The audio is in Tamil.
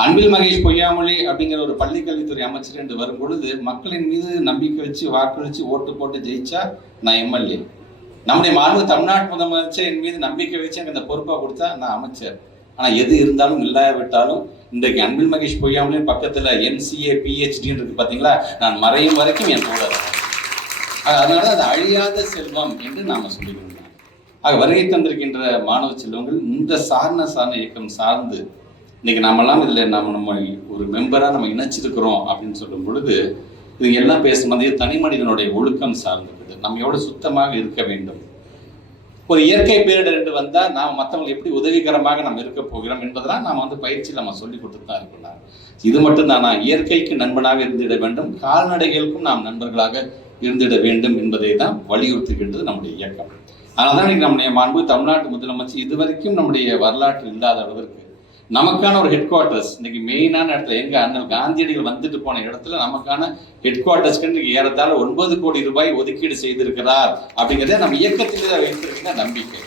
அன்பில் மகேஷ் பொய்யாமொழி அப்படிங்கிற ஒரு பள்ளிக்கல்வித்துறை அமைச்சர் என்று வரும் பொழுது மக்களின் மீது நம்பிக்கை வச்சு வாக்களிச்சு ஓட்டு போட்டு ஜெயிச்சா நான் எம்எல்ஏ. நம்முடைய மாண்பு தமிழ்நாட்டு முதலமைச்சர் என் மீது நம்பிக்கை வச்சு எனக்கு அந்த பொறுப்பை கொடுத்தா நான் அமைச்சர். ஆனால் எது இருந்தாலும் இல்லாவிட்டாலும் இன்றைக்கு அன்பில் மகேஷ் பொய்யாமொழி பக்கத்தில் எம்சிஏ பிஹெச்டின்னு இருக்கு பார்த்தீங்களா, நான் மறையும் வரைக்கும் என் கூட இருக்கேன். அதனால அது அழியாத செல்வம் என்று நாம சொல்லிக்கணும். ஆக வருகை தந்திருக்கின்ற மாணவ செல்வங்கள் இந்த சாரண இயக்கம் சார்ந்து இன்னைக்கு நாமெல்லாம் இதில் நம்ம ஒரு மெம்பராக நம்ம இணைச்சிருக்கிறோம் அப்படின்னு சொல்லும் பொழுது இது எல்லாம் பேசும்போது தனி மனிதனுடைய ஒழுக்கம் சார்ந்திருக்குது. நம்ம எவ்வளவு சுத்தமாக இருக்க வேண்டும், ஒரு இயற்கை பேரிடர் என்று வந்தால் நாம் மற்றவங்களுக்கு எப்படி உதவிகரமாக நம்ம இருக்க போகிறோம் என்பதெல்லாம் நாம் பயிற்சியில் நம்ம சொல்லி கொடுத்துட்டு தான் இருக்கிறோம். இது மட்டும் தான் இயற்கைக்கு நண்பனாக இருந்திட வேண்டும், கால்நடைகளுக்கும் நாம் நண்பர்களாக இருந்திட வேண்டும் என்பதை தான் வலியுறுத்துகின்றது நம்முடைய இயக்கம். அதனால தான் இன்னைக்கு நம்முடைய மாண்பு தமிழ்நாட்டு முதலமைச்சர் இதுவரைக்கும் நம்முடைய வரலாற்றில் இல்லாத அளவிற்கு நமக்கான ஒரு ஹெட் குவார்ட்டர்ஸ் இன்னைக்கு மெயினான இடத்துல எங்க அண்ணல் காந்தியடிகள் வந்துட்டு போன இடத்துல நமக்கான ஹெட் குவார்ட்டர்ஸ்க்கு இன்னைக்கு ஏறத்தாழ 9 கோடி ரூபாய் ஒதுக்கீடு செய்திருக்கிறார் அப்படிங்கிறத நம்ம இயக்கத்திலே வைத்திருக்கிற நம்பிக்கை.